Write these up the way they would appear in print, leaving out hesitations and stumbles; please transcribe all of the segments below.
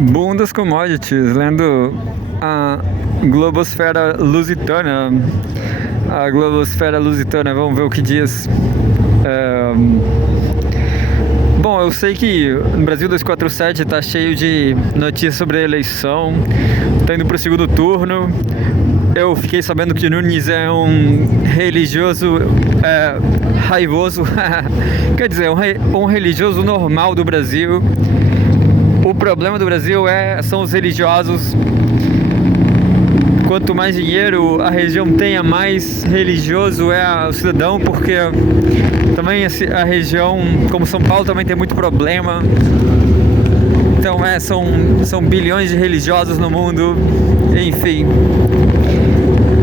Boom das commodities, lendo a Globosfera Lusitana. A Globosfera Lusitana, vamos ver o que diz. Bom, eu sei que no Brasil 247 tá cheio de notícias sobre a eleição, tá indo pro segundo turno. Eu fiquei sabendo que Nunes é um religioso raivoso, quer dizer, um religioso normal do Brasil. O problema do Brasil são os religiosos. Quanto mais dinheiro a região tenha, mais religioso é o cidadão, porque também a região, como São Paulo, também tem muito problema. Então são bilhões de religiosos no mundo, enfim.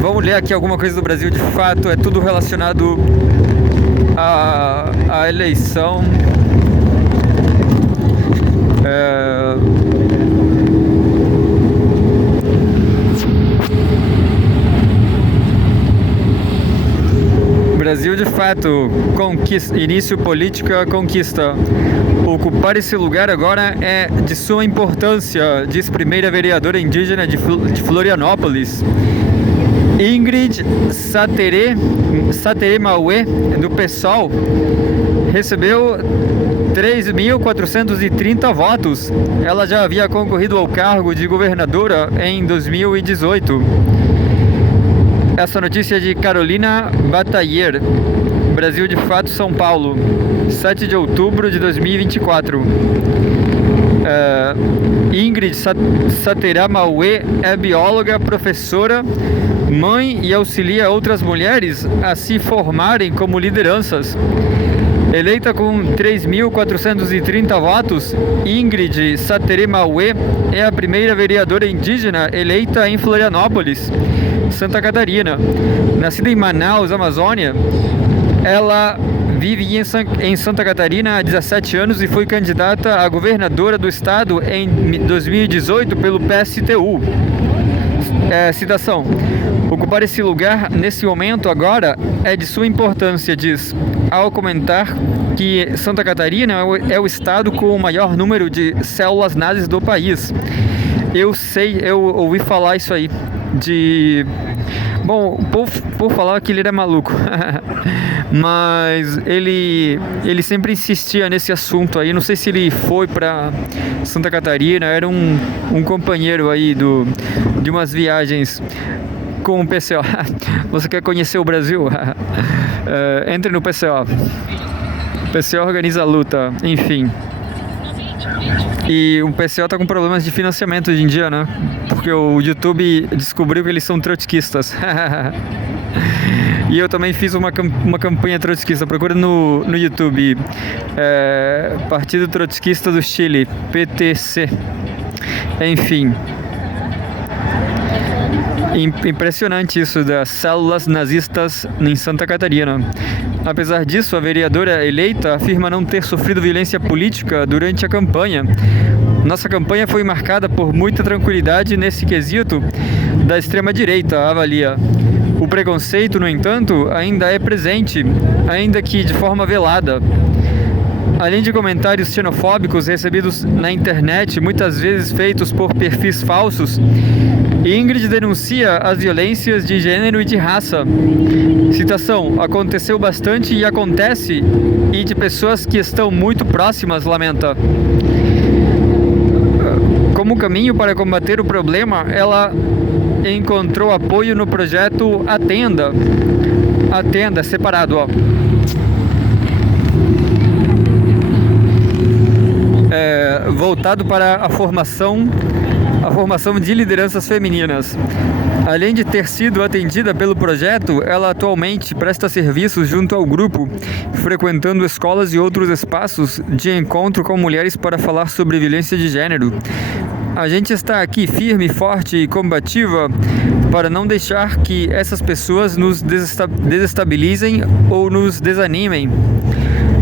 Vamos ler aqui alguma coisa do Brasil. De fato, é tudo relacionado à eleição. Brasil, de fato, início política, conquista. Ocupar esse lugar agora é de suma importância, diz primeira vereadora indígena de Florianópolis. Ingrid Satere Mauê, do PSOL, recebeu 3.430 votos. Ela já havia concorrido ao cargo de governadora em 2018. Essa notícia é de Carolina Batailler, Brasil de Fato, São Paulo, 7 de outubro de 2024. Ingrid Saterá Mauê é bióloga, professora, mãe e auxilia outras mulheres a se formarem como lideranças. Eleita com 3.430 votos, Ingrid Satere Mauê é a primeira vereadora indígena eleita em Florianópolis, Santa Catarina. Nascida em Manaus, Amazônia, ela vive em Santa Catarina há 17 anos e foi candidata a governadora do estado em 2018 pelo PSTU. Citação: ocupar esse lugar nesse momento agora é de suma importância, diz, ao comentar que Santa Catarina é o estado com o maior número de células nazis do país. Eu ouvi falar isso aí, bom, por falar que ele era maluco, mas ele sempre insistia nesse assunto aí. Não sei se ele foi para Santa Catarina, era um companheiro aí de umas viagens com o PCO. Você quer conhecer o Brasil? Entre no PCO. O PCO organiza a luta, enfim. E o PCO tá com problemas de financiamento hoje em dia, né? Porque o YouTube descobriu que eles são trotskistas. E eu também fiz uma campanha trotskista. Procura no YouTube, Partido Trotskista do Chile, PTC. Enfim, impressionante isso das células nazistas em Santa Catarina. Apesar disso, a vereadora eleita afirma não ter sofrido violência política durante a campanha. Nossa campanha foi marcada por muita tranquilidade nesse quesito da extrema-direita, avalia. O preconceito, no entanto, ainda é presente, ainda que de forma velada. Além de comentários xenofóbicos recebidos na internet, muitas vezes feitos por perfis falsos, Ingrid denuncia as violências de gênero e de raça. Citação: aconteceu bastante e acontece, e de pessoas que estão muito próximas, lamenta. Como caminho para combater o problema, ela encontrou apoio no projeto Atenda. Atenda, separado, ó. Voltado para a formação de lideranças femininas. Além de ter sido atendida pelo projeto, ela atualmente presta serviços junto ao grupo, frequentando escolas e outros espaços de encontro com mulheres para falar sobre violência de gênero. A gente está aqui firme, forte e combativa para não deixar que essas pessoas nos desestabilizem ou nos desanimem.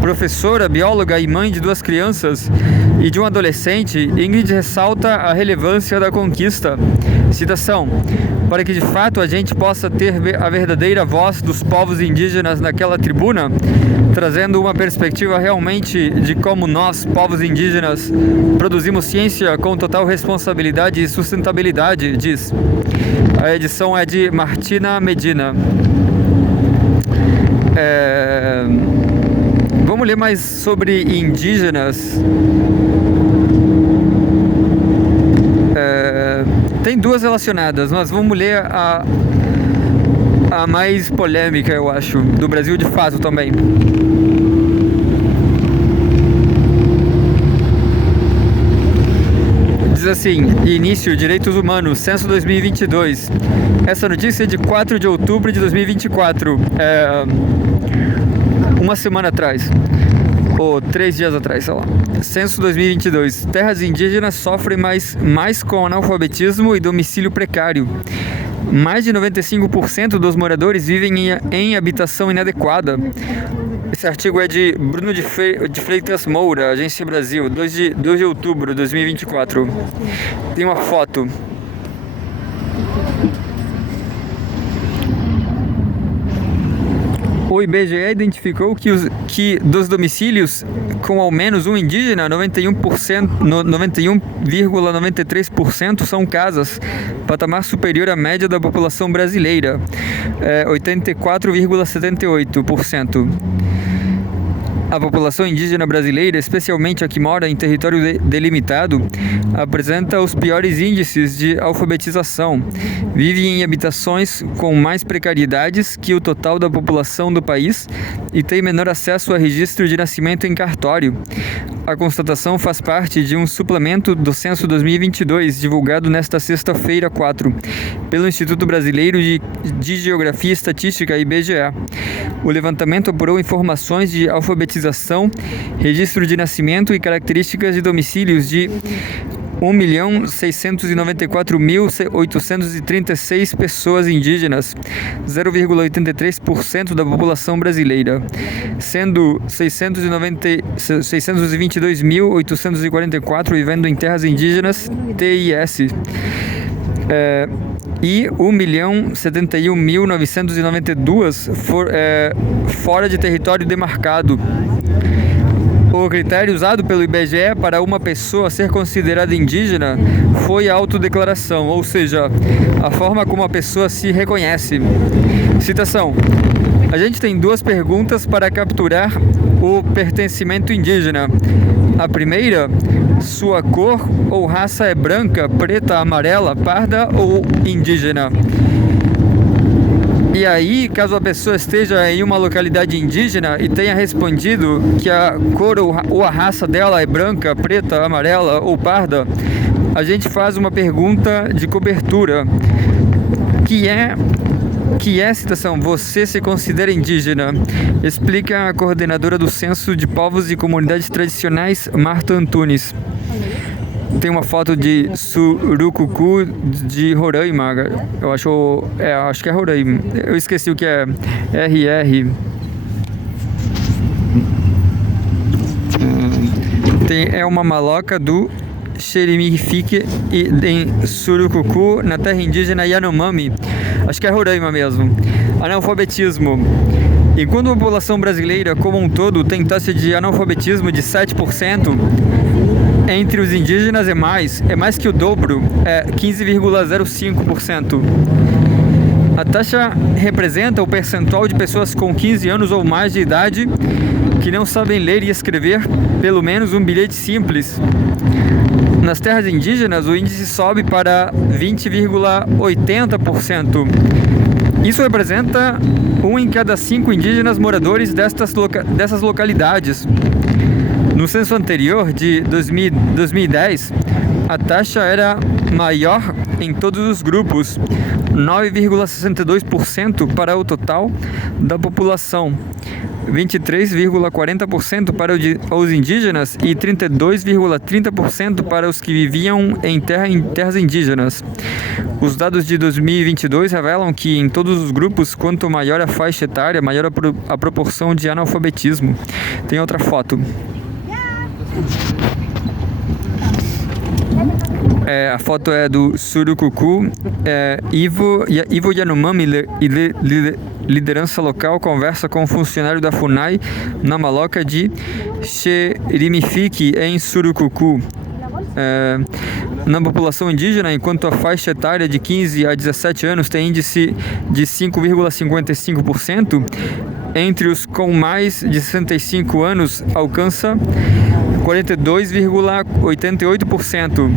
Professora, bióloga e mãe de 2 crianças, e de um adolescente, Ingrid ressalta a relevância da conquista. Citação: para que de fato a gente possa ter a verdadeira voz dos povos indígenas naquela tribuna, trazendo uma perspectiva realmente de como nós, povos indígenas, produzimos ciência com total responsabilidade e sustentabilidade, diz. A edição é de Martina Medina. Vamos ler mais sobre indígenas. Tem duas relacionadas, mas vamos ler a mais polêmica, eu acho, do Brasil de fato também. Diz assim: início, direitos humanos, censo 2022. Essa notícia é de 4 de outubro de 2024. Uma semana atrás. Ou 3 dias atrás, sei lá. Censo 2022. Terras indígenas sofrem mais com analfabetismo e domicílio precário. Mais de 95% dos moradores vivem em habitação inadequada. Esse artigo é de Bruno de Freitas Moura, Agência Brasil, 2 de outubro de 2024. Tem uma foto. O IBGE identificou que dos domicílios com ao menos um indígena, 91,93% são casas, patamar superior à média da população brasileira, 84,78%. A população indígena brasileira, especialmente a que mora em território delimitado, apresenta os piores índices de alfabetização. Vive em habitações com mais precariedades que o total da população do país e tem menor acesso a registro de nascimento em cartório. A constatação faz parte de um suplemento do Censo 2022, divulgado nesta sexta-feira, 4, pelo Instituto Brasileiro de Geografia e Estatística, IBGE. O levantamento apurou informações de alfabetização, registro de nascimento e características de domicílios de 1.694.836 pessoas indígenas, 0,83% da população brasileira, sendo 622.844 vivendo em terras indígenas TIS, e 1.071.992 fora de território demarcado. O critério usado pelo IBGE para uma pessoa ser considerada indígena foi a autodeclaração, ou seja, a forma como a pessoa se reconhece. Citação: a gente tem duas perguntas para capturar o pertencimento indígena. A primeira: sua cor ou raça é branca, preta, amarela, parda ou indígena? E aí, caso a pessoa esteja em uma localidade indígena e tenha respondido que a cor ou a raça dela é branca, preta, amarela ou parda, a gente faz uma pergunta de cobertura, que é, citação: você se considera indígena? Explica a coordenadora do Censo de Povos e Comunidades Tradicionais, Marta Antunes. Tem uma foto de Surucucu de Roraima. Eu acho que é Roraima. Eu esqueci o que é RR. É uma maloca do Xerimifique em Surucucu, na terra indígena Yanomami. Acho que é Roraima mesmo. Analfabetismo. Enquanto a população brasileira como um todo tem taxa de analfabetismo de 7%, entre os indígenas é mais que o dobro, 15,05%. A taxa representa o percentual de pessoas com 15 anos ou mais de idade que não sabem ler e escrever pelo menos um bilhete simples. Nas terras indígenas, o índice sobe para 20,80%. Isso representa 1 em cada 5 indígenas moradores dessas localidades. No censo anterior, de 2010, a taxa era maior em todos os grupos, 9,62% para o total da população, 23,40% para os indígenas e 32,30% para os que viviam em terras indígenas. Os dados de 2022 revelam que em todos os grupos, quanto maior a faixa etária, maior a proporção de analfabetismo. Tem outra foto. A foto é do Surucucu. Ivo Yanomami, liderança local, conversa com um funcionário da FUNAI na maloca de Xerimifique, em Surucucu. Na população indígena, enquanto a faixa etária de 15 a 17 anos tem índice de 5,55%, entre os com mais de 65 anos alcança 42,88%.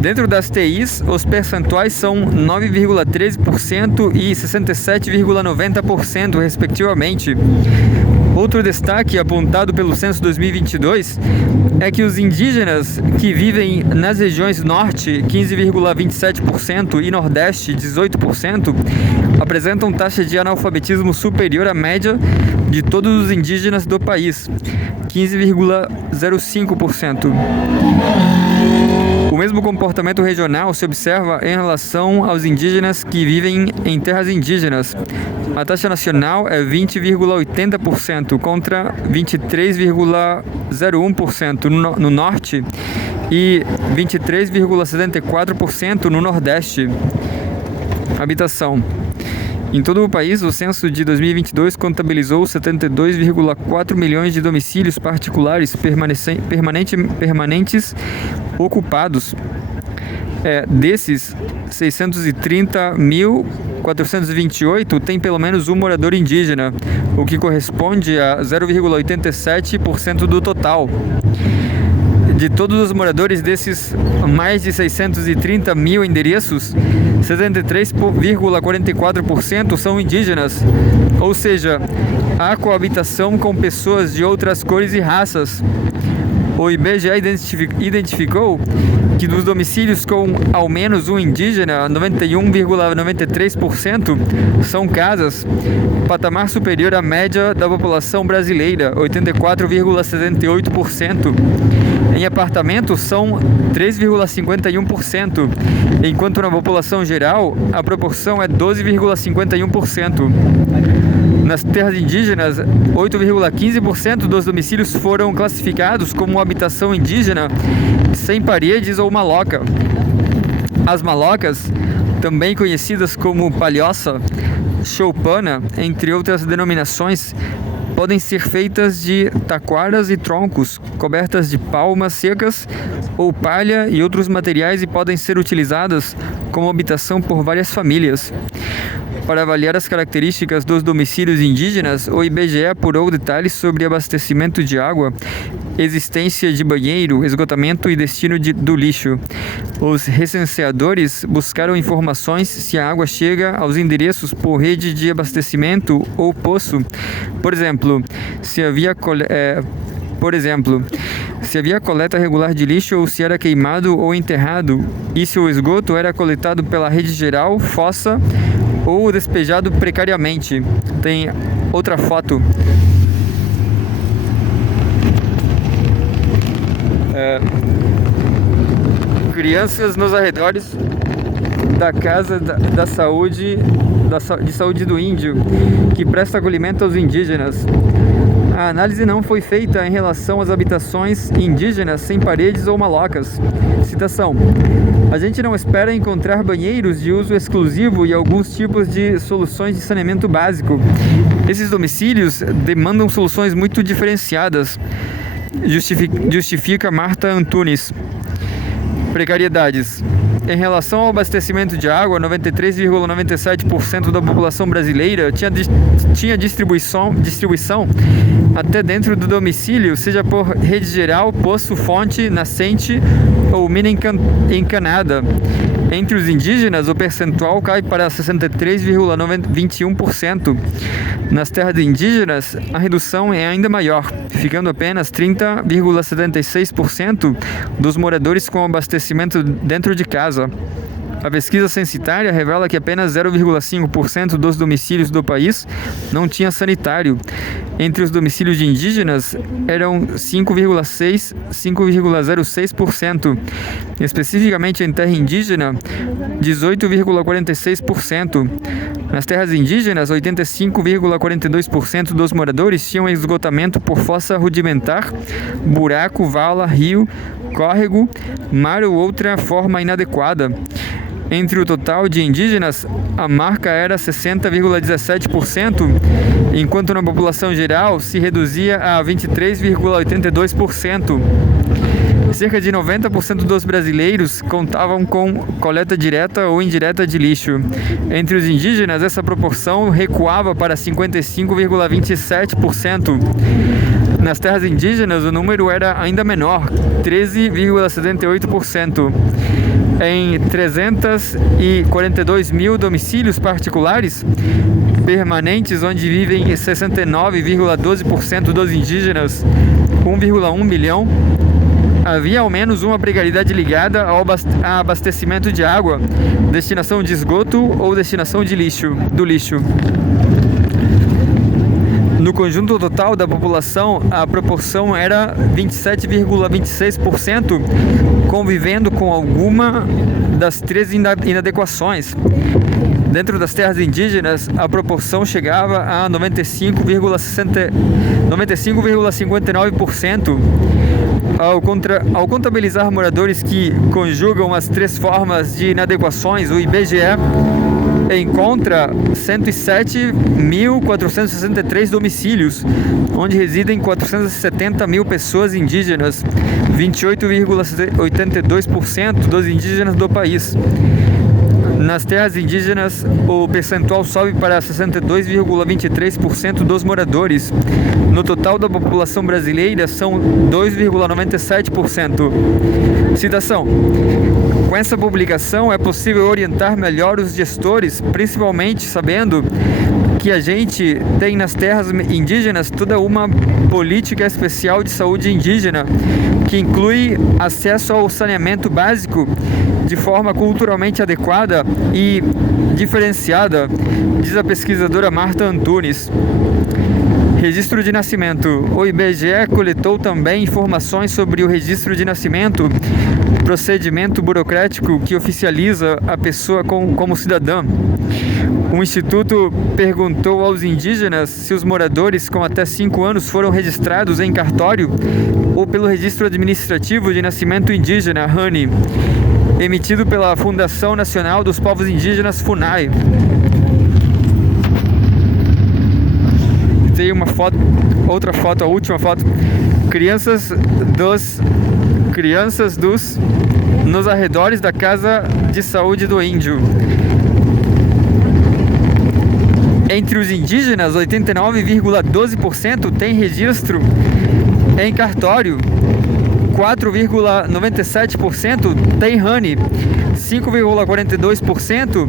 Dentro das TIs, os percentuais são 9,13% e 67,90%, respectivamente. Outro destaque apontado pelo Censo 2022 é que os indígenas que vivem nas regiões Norte, 15,27%, e Nordeste, 18%, apresentam taxa de analfabetismo superior à média de todos os indígenas do país, 15,05%. O mesmo comportamento regional se observa em relação aos indígenas que vivem em terras indígenas. A taxa nacional é 20,80% contra 23,01% no Norte e 23,74% no Nordeste. Habitação. Em todo o país, o censo de 2022 contabilizou 72,4 milhões de domicílios particulares permanentes ocupados. Desses, 630.428 tem pelo menos um morador indígena, o que corresponde a 0,87% do total. De todos os moradores desses mais de 630 mil endereços, 73,44% são indígenas, ou seja, há coabitação com pessoas de outras cores e raças. O IBGE identificou que dos domicílios com ao menos um indígena, 91,93% são casas, patamar superior à média da população brasileira, 84,78%. Em apartamentos são 3,51%, enquanto na população geral a proporção é 12,51%. Nas terras indígenas, 8,15% dos domicílios foram classificados como habitação indígena sem paredes ou maloca. As malocas, também conhecidas como palhoça, choupana, entre outras denominações, podem ser feitas de taquaras e troncos, cobertas de palmas secas ou palha e outros materiais, e podem ser utilizadas como habitação por várias famílias. Para avaliar as características dos domicílios indígenas, o IBGE apurou detalhes sobre abastecimento de água, existência de banheiro, esgotamento e destino do lixo. Os recenseadores buscaram informações se a água chega aos endereços por rede de abastecimento ou poço. Por exemplo, se havia coleta regular de lixo ou se era queimado ou enterrado, e se o esgoto era coletado pela rede geral, fossa ou despejado precariamente. Tem outra foto. Crianças nos arredores da Casa da Saúde de Saúde do Índio, que presta acolhimento aos indígenas. A análise não foi feita em relação às habitações indígenas sem paredes ou malocas. Citação: a gente não espera encontrar banheiros de uso exclusivo e alguns tipos de soluções de saneamento básico. Esses domicílios demandam soluções muito diferenciadas, justifica Marta Antunes. Precariedades. Em relação ao abastecimento de água, 93,97% da população brasileira tinha distribuição até dentro do domicílio, seja por rede geral, poço, fonte, nascente ou mina encanada. Entre os indígenas, o percentual cai para 63,21%. Nas terras indígenas, a redução é ainda maior, ficando apenas 30,76% dos moradores com abastecimento dentro de casa. A pesquisa censitária revela que apenas 0,5% dos domicílios do país não tinha sanitário. Entre os domicílios de indígenas, eram 5,06%. Especificamente em terra indígena, 18,46%. Nas terras indígenas, 85,42% dos moradores tinham esgotamento por fossa rudimentar, buraco, vala, rio, córrego, mar ou outra forma inadequada. Entre o total de indígenas, a marca era 60,17%, enquanto na população geral se reduzia a 23,82%. Cerca de 90% dos brasileiros contavam com coleta direta ou indireta de lixo. Entre os indígenas, essa proporção recuava para 55,27%. Nas terras indígenas, o número era ainda menor, 13,78%. Em 342 mil domicílios particulares permanentes, onde vivem 69,12% dos indígenas, 1,1 milhão, havia ao menos uma precariedade ligada ao abastecimento de água, destinação de esgoto ou destinação do lixo. No conjunto total da população, a proporção era 27,26%, convivendo com alguma das três inadequações. Dentro das terras indígenas, a proporção chegava a 95,59%. Ao contabilizar moradores que conjugam as três formas de inadequações, o IBGE encontra 107.463 domicílios, onde residem 470 mil pessoas indígenas, 28,82% dos indígenas do país. Nas terras indígenas, o percentual sobe para 62,23% dos moradores. No total da população brasileira, são 2,97%. Citação: com essa publicação é possível orientar melhor os gestores, principalmente sabendo que a gente tem nas terras indígenas toda uma política especial de saúde indígena, que inclui acesso ao saneamento básico de forma culturalmente adequada e diferenciada, diz a pesquisadora Marta Antunes. Registro de nascimento. O IBGE coletou também informações sobre o registro de nascimento, procedimento burocrático que oficializa a pessoa como cidadã. O Instituto perguntou aos indígenas se os moradores com até 5 anos foram registrados em cartório ou pelo Registro Administrativo de Nascimento Indígena, RANI, emitido pela Fundação Nacional dos Povos Indígenas, FUNAI. Tem uma foto, outra foto, a última foto. Crianças nos arredores da Casa de Saúde do Índio. Entre os indígenas, 89,12% tem registro em cartório, 4,97% tem RANI, 5,42%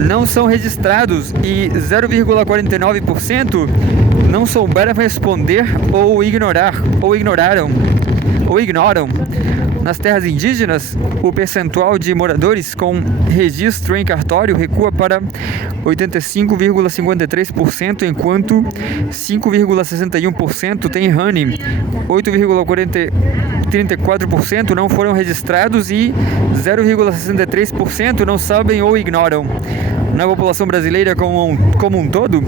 não são registrados e 0,49% não souberam responder ou ignoram. Nas terras indígenas, o percentual de moradores com registro em cartório recua para 85,53%, enquanto 5,61% tem RANI, 8,34% não foram registrados e 0,63% não sabem ou ignoram. Na população brasileira como um todo,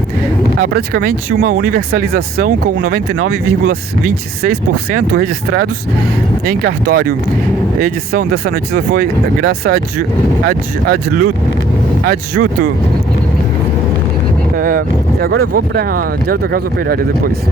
há praticamente uma universalização, com 99,26% registrados em cartório. A edição dessa notícia foi Graça Adjuto. E agora eu vou para Diário da Casa Operária depois.